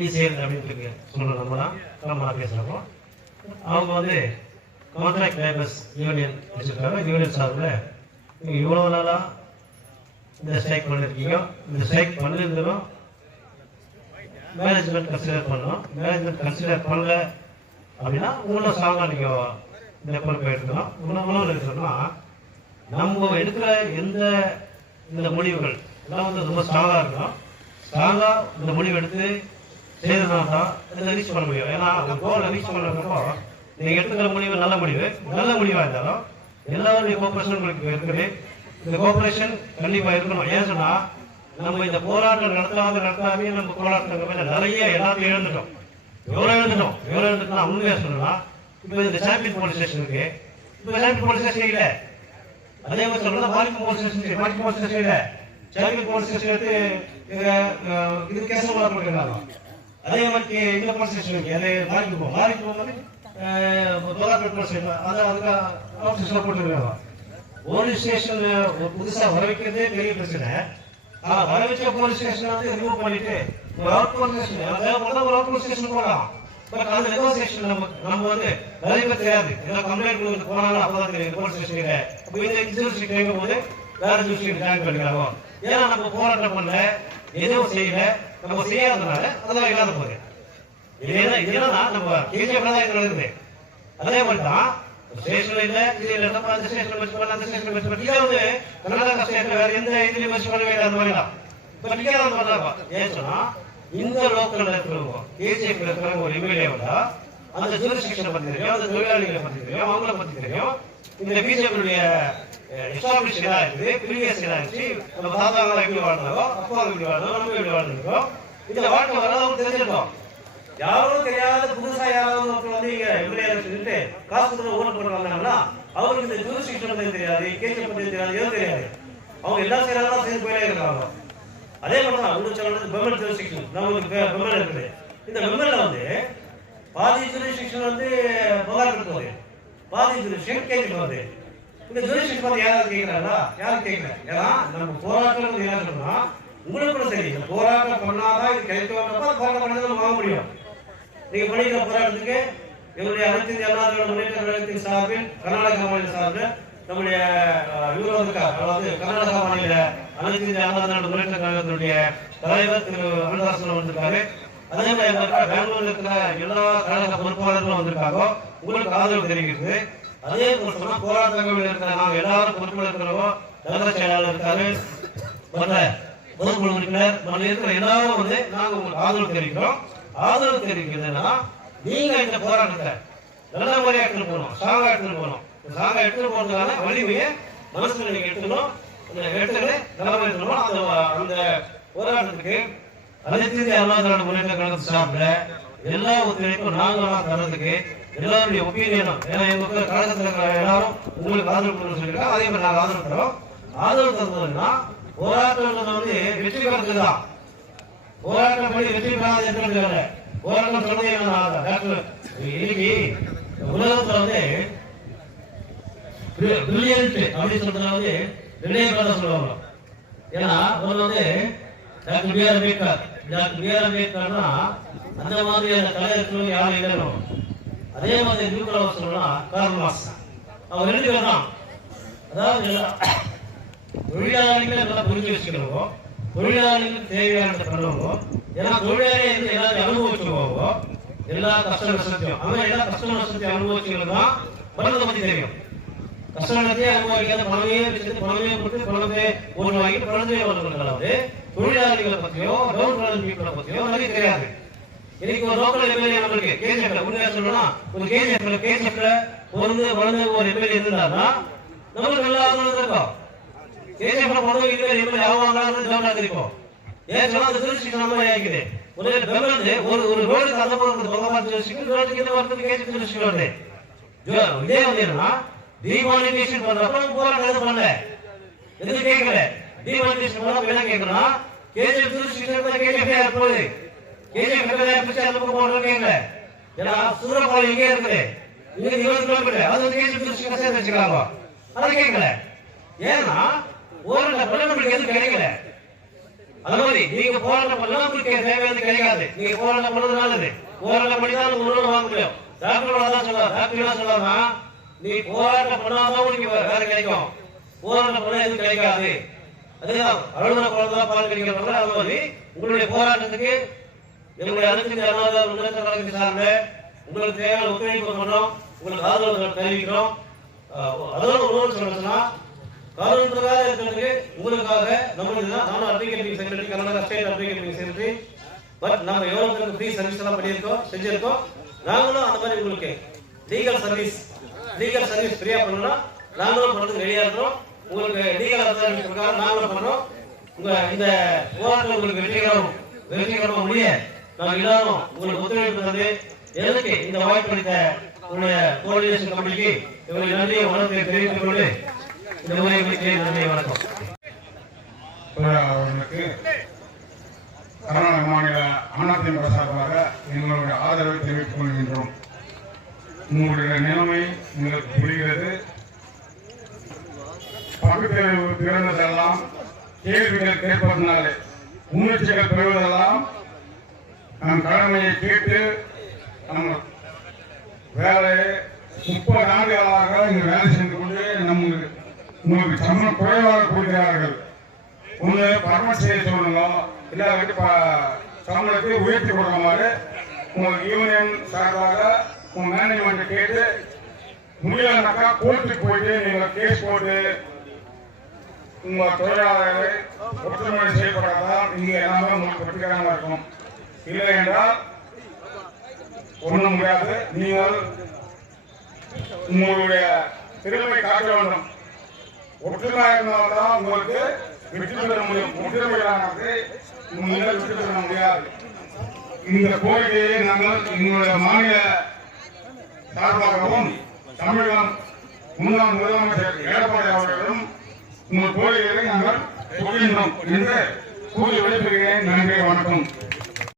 TCL அப்படின்னு சொல்லணும். நம்மளா பேசுகிறப்போ அவங்க வந்து கான்ட்ராக்ட் லேபர்ஸ் யூனியன் வச்சுருக்காங்க. யூனியன் சார்பில் நீங்கள் இவ்வளோ நாளாக இந்த ஸ்ட்ரைக் பண்ணியிருக்கீங்க, இந்த ஸ்ட்ரைக் பண்ணியிருந்தாலும் மேனேஜ்மெண்ட் கன்சிடர் பண்ணணும். மேனேஜ்மெண்ட் கன்சிடர் பண்ணல அப்படின்னா இன்னும் ஸ்ட்ராங்காக நீங்கள் இந்த பொறுப்பை எடுக்கணும். இன்னும் சொன்னால் நம்ம எடுக்கிற இந்த முடிவுகள் எல்லாம் வந்து ரொம்ப ஸ்ட்ராங்காக இருக்கணும். ஸ்ட்ராங்காக இந்த முடிவு எடுத்து செய்யறதுனா தான் இதை ரீச் பண்ண முடியும். ஏன்னா அந்த கோலை ரீச் பண்ணுறப்போ நீங்கள் எடுத்துக்கிற முடிவு நல்ல முடிவாக இருந்தாலும் எல்லாருடைய கோஆப்ரேஷன் உங்களுக்கு இருக்குது. இந்த கோஆப்ரேஷன் கண்டிப்பாக இருக்கணும். ஏன் சொன்னால் நம்ம இந்த போராட்டம் நடத்தாமே நம்ம போராட்டங்கள் மேலே நிறைய எல்லாத்தையும் எழுந்துட்டோம். எவ்வளோ எழுந்துட்டோம் உண்மையாக சொல்லணும்னா இப்போ இந்த சாம்பியன் போலீஸ் ஸ்டேஷன் இருக்கு. இப்போ சாம்பியன் போலீஸ் ஸ்டேஷன் இல்லை. அதே மாதிரி சொல்லலாம் மாலிக் போலீஸ் ஸ்டேஷன் இல்லை. சாம்பியன் போலீஸ் ஸ்டேஷன் எடுத்து இது கேஸ் போட்டுருக்காங்க. அதே மாதிரி இந்த போலீஸ் ஸ்டேஷன் இருக்கு. அதே மாலிக் வந்து அதுக்கு போட்டுருக்காங்க. போலீஸ் ஸ்டேஷன் புதுசாக வர வைக்கிறதே பெரிய பிரச்சனை. வர வச்ச போலீஸ் ஸ்டேஷன் வந்து ரிமூவ் பண்ணிட்டு ஒரு அவுட் போலீஸ் ஸ்டேஷன் போகலாம். பட் அந்த நெகோசியேஷன் நம்ம வந்து நிறைய பேர் தெரியாது. ஏன்னா கம்ப்ளைண்ட் கொடுத்து போனாலும் அப்பதான் தெரியும் போலீஸ் ஸ்டேஷன். அப்போ இந்த ஜூரிஸ்டிக் கேட்கும் போது வேற ஜூரிஸ்டிக் ஜாயின் பண்ணிக்கிறாங்க. ஏன்னா நம்ம போராட்டம் பண்ணல, எதுவும் செய்யல, நம்ம செய்யாததுனால அதெல்லாம் இல்லாத போகுது. இதெல்லாம் நம்ம கேஜிஎஃப் தான் இது நடக்குது. அதே மாதிரி தான் ஸ்டேஷன்ல இல்ல இது இல்ல நம்ம அந்த ஸ்டேஷன்ல வச்சு பண்ணலாம், அந்த ஸ்டேஷன்ல வச்சு பண்ணி இங்க வந்து கர்நாடகா ஸ்டேட்ல வேற எந்த இதுலயும் வச்சு பண்ணவே இல்லை. அந்த மாதிரி தான் இப்ப நீங்க தான் பண்றாங்க. ஏன் சொன்னா இந்த லோக்கல்ல இருக்கிறவங்க கேஜிஎஃப்ல இருக்கிறவங்க ஒரு எம்எல்ஏ வந்தா அந்த ஜூரிஸ்டிக்ஷனை பத்தி தெரியும், அந்த தொழிலாளிகளை பத்தி தெரியும், அவங்கள பத்தி தெரியும். இந்த பிஜேபியுடைய எஸ்டாப்ளிஷ் எல்லாம் இருக்குது, ப்ரீவியஸ் எல்லாம் இருந்துச்சு. நம்ம தாத்தாங்களா எப்படி வாழ்ந்தாரோ, அப்பா எப்படி வாழ்ந்தோம், நம்ம எப்படி வாழ்ந்துருக்கோம், இந்த வாழ்க்கை வரலாறு தெரிஞ்சிருக்கோம். யாரும் தெரியாத புதுசா யாராவது மக்கள் வந்து இங்க எம்எல்ஏ சொல்லிட்டு காசு கொடுத்து ஓட்டு போட்டு வந்தாங்கன்னா அவருக்கு இந்த ஜூரிஸ்டிக்ஷன் பத்தி தெரியாது, கேஜிஎஃப் பத்தி தெரியாது, எதுவும் தெரியாது. அவங்க எல்லா செய்யறாங்க சேர்ந்து போயிட்டே இருக்காங்க. அதே மாதிரி தான் உங்களுக்கு சொல்றது பெமல் ஜூரிஸ்டிக்ஷன் நம்மளுக்கு பெமல் இருக்குது. இந்த பெமல்ல வந்து பாதி ஜூரிஸ்டிக்ஷன் வந்து புகார் கொடுத்தது, பாதி ஜூரிஸ்டிக்ஷன் கேஜிஎஃப் வருது. இந்த ஜூரிஸ்டிக்ஷன் பத்தி யாராவது கேட்கிறாங்களா? யாரும் கேட்கல. ஏன்னா நம்ம போராட்டம் என்ன சொன்னா உங்களுக்கு கூட சரி, இந்த போராட்டம் பண்ணாதான் இது கிடைக்க வரப்ப போராட்டம் பண்ணதை வாங்க முடியும். நீங்க பண்ணிக்கிற போராட்டத்துக்கு எங்களுடைய அனைத்து இந்திய அண்ணா திராவிட முன்னேற்ற கழகத்தின் சார்பில் கர்நாடக மாநில சார்பில் நம்முடைய அதாவது கர்நாடக மாநில அனைத்து இந்திய அண்ணா திராவிட முன்னேற்ற கழகத்தினுடைய தலைவர் திரு அன்பரசன் வந்திருக்காரு. அதே மாதிரி பெங்களூர்ல இருக்கிற எல்லா கழக பொறுப்பாளர்களும் வந்திருக்காங்க. உங்களுக்கு ஆதரவு தெரிவிக்கிறது. அதே போல சொன்னா போராட்டங்கள் இருக்கிற நாங்க எல்லாரும் பொறுப்பில் இருக்கிறோம். நகர செயலாளர் இருக்காரு, மற்ற பொதுக்குழு உறுப்பினர் இருக்கிற எல்லாரும் வந்து நாங்க உங்களுக்கு ஆதரவு தெரிவிக்கிறோம். ஆதரவு தெரிவிக்கிறதுனா நீங்க இந்த போராட்டத்தை நல்ல முறையா எடுத்துட்டு போகணும், ஸ்ட்ராங்கா எடுத்துட்டு போகணும். ஸ்ட்ராங்கா எடுத்துட்டு போறதுக்கான வலிமையை மனசுல நீங்க எடுத்துக்கணும், எடுத்துக்கிட்டு நிலைமை எடுத்துக்கணும். அந்த போராட்டத்துக்கு அனைத்து இந்திய அண்ணா திராவிட முன்னேற்ற கழகத்தை சார்பில் எல்லா ஒத்துழைப்பும் நாங்களாம் தரதுக்கு எல்லாருடைய ஒப்பீனியனும், ஏன்னா எங்க கழகத்தில் இருக்கிற எல்லாரும் உங்களுக்கு ஆதரவு கொடுக்கணும்னு சொல்லியிருக்காங்க. அதே மாதிரி நாங்கள் ஆதரவு தரோம். ஆதரவு தருவதுன்னா போராட்டம் வந்து வெற்றி பெறது தான். போராட்டம் பண்ணி வெற்றி பெறாத இருக்கிறது போராட்டம் சொல்றது டாக்டர் இன்னைக்கு உலகத்துல வந்து பிரில்லியன்ட் அப்படின்னு சொல்றதுல வந்து ரிலேபிளா சொல்லுவாங்க. ஏன்னா ஒன்று வந்து டாக்டர் பி ஆர் அம்பேத்கர்னா அந்த மாதிரியான தலைவர்கள் யாரும் இல்லைன்னு. அதே மாதிரி நியூக்ளியர் சொல்லணும்னா கார்ல் மார்க்ஸ். அவங்க ரெண்டு பேர் தான். அதாவது தொழிலாளிகளை நல்லா புரிஞ்சு வச்சுக்கிறவோ, தொழிலாளிகளுக்கு தேவையானதை பண்ணுவோம். ஏன்னா தொழிலாளி எல்லாரும் அனுபவிச்சுவோம். எல்லா கஷ்ட நஷ்டத்தையும் அவன் எல்லா கஷ்ட நஷ்டத்தையும் அனுபவிச்சுக்கிறது தான் பணத்தை பத்தி தெரியும். கஷ்ட நஷ்டத்தையே அனுபவிக்காத பணமே வச்சுட்டு பணமே கொடுத்து பணத்தை ஓட்டு வாங்கிட்டு பணத்தையே ஓட்டுறது தொழிலாளிகளை பத்தியோ டவுன் பீப்புளை பத்தியோ நிறைய தெரியாது. இன்னைக்கு ஒரு லோக்கல் எம்எல்ஏ நம்மளுக்கு கேஜிஎஃப்ல உண்மையா சொல்லணும்னா ஒரு கேஜிஎஃப்ல பொருந்து வளர்ந்து ஒரு எம்எல்ஏ இருந்தாருன்னா நம்மளுக்கு எல்லா ஆதரவும் இருக்கும். கேஜிஎஃப்ல பொருந்து எம்எல்ஏ ஆவாங்க தெரியும். ஏன் சொன்னா அந்த ஜூரிஸ்டிக்ஷன் நம்ம ஆகிக்குது. ஒரு ரோடுக்கு அந்த போகிறது பகவான் ஜூரிஸ்டிக்ஷன், ரோடுக்கு இந்த வரதுக்கு கேஜிஎஃப் ஜூரிஸ்டிக்ஷன் வருது. இதே வந்து என்னன்னா டிமானிட்டேஷன் பண்றப்ப போராட்டம் எதுவும் பண்ணல, எதுவும் கேட்கல. டிமானிட்டேஷன் பண்ண என்ன கேட்கணும், கேஜிஎஃப் ஜூரிஸ்டிக்ஷன் கேஜிஎஃப் போகுது, கேஜிஎஃப் அந்த பக்கம் போடுறது கேட்கல. ஏன்னா சூரப்பாளையம் எங்கே இருக்குது, இங்க 20 கிலோமீட்டர், அது வந்து கேஜிஎஃப் ஜூரிஸ்டிக்ஷன் சேர்த்து வச்சுக்கிறாங்க. அதை கேட்கல. ஏன்னா ஓரளவு நம்மளுக்கு எதுவும் கிடைக்கல. அது மாதிரி நீங்க போராட்டம் பண்ணலாம் உங்களுக்கு தேவையானது கிடைக்காது. நீங்க போராட்டம் பண்ணது நல்லது. போராட்டம் பண்ணி தான் உங்களுக்கு வாங்க முடியும். டாக்டரோட தான் சொல்லுவாங்க. டாக்டர் என்ன சொல்லுவாங்க, நீ போராட்டம் பண்ணாதான் உங்களுக்கு வேலை கிடைக்கும், போராட்டம் பண்ணா எதுவும் கிடைக்காது. அதுதான் அழுகுற குழந்தை பால் கிடைக்கிறாங்க. அது மாதிரி உங்களுடைய போராட்டத்துக்கு எங்களுடைய அனைத்து அண்ணா முன்னேற்ற கழகத்தை சார்ந்த உங்களுக்கு தேவையான ஒத்துழைப்பு பண்ணோம், உங்களுக்கு ஆதரவு தெரிவிக்கிறோம். அதோட ஒரு சொல்லணும்னா காரணம் இருக்கிறதுக்கு உங்களுக்காக நம்மளுக்கு தான் நானும் advocate secretary, Karnataka state advocate secretary. But நம்ம எவ்வளவு ஃப்ரீ சர்வீஸ் எல்லாம் பண்ணியிருக்கோம், செஞ்சிருக்கோம். நாங்களும் அந்த மாதிரி உங்களுக்கு லீகல் சர்வீஸ் ஃப்ரீயா பண்ணணும். நாங்களும் பண்ணுறதுக்கு ரெடியா இருக்கிறோம். உங்களுக்கு லீகல் அத்தாரிட்டி பிரகாரம் நாங்களும் பண்றோம். உங்க இந்த போராட்டம் உங்களுக்கு வெற்றிகரமாக முடிய நாங்கள் எல்லாரும் உங்களுக்கு ஒத்துழைப்பு தந்து எதற்கு இந்த வாய்ப்பு அளித்த உங்களுடைய கோஆர்டினேஷன் கமிட்டிக்கு இவங்களுக்கு நன்றியை வணக்கத்தை தெரிவித்துக் கொண்டு இந்த உரையை நன்றி வணக்கம். அவர்களுக்கு கர்நாடக மாநில அதிமுக சார்பாக எங்களுடைய ஆதரவை தெரிவித்துக் கொள்கின்றோம். உங்களுடைய நிலைமை உங்களுக்கு புரிகிறது. பகுத்தறிவு திறந்ததெல்லாம் கேள்விகள் கேட்பதனாலே உணர்ச்சிகள் பெறுவதெல்லாம் நம் கடமையை கேட்டு நம்ம வேலையை 30 ஆண்டுகளாக இங்கு வேலை சென்று கொண்டு உங்களுக்கு சம்பளம் குறைவாக கொடுக்கிறார்கள். ஒன்று பர்மனன்ட் செய்ய சொல்லணும், இல்லை சம்பளத்தை உயர்த்தி கொடுக்குமாறு உங்களுக்கு யூனியன் சார்பாக உங்க மேனேஜ்மெண்ட் கேட்டு முடியலனாக்கா கோர்ட்டுக்கு போயிட்டு நீங்கள் கேஸ் போட்டு உங்க தொழிலாளர்களை ஒற்றுமை செய்யப்படாதான் இங்க எல்லாமே உங்களுக்கு வெற்றிகரமாக இருக்கும். இல்லை என்றால் ஒன்றும் முடியாது. நீங்கள் உங்களுடைய திறமை காட்ட வேண்டும். ஒற்றுமை இருந்தால்தான் உங்களுக்கு வெற்றி பெற முடியும். ஒற்றுமையானது நீங்கள் வெற்றி பெற முடியாது. இந்த கோரிக்கையை நாங்கள் எங்களுடைய மாநில சார்பாகவும் தமிழகம் முன்னாள் முதலமைச்சர் எடப்பாடி அவர்களும் உங்கள் கோரிக்கைகளை நாங்கள் சொல்கின்றோம் என்று கூறி விடைபெறுகிறேன். நன்றி, வணக்கம்.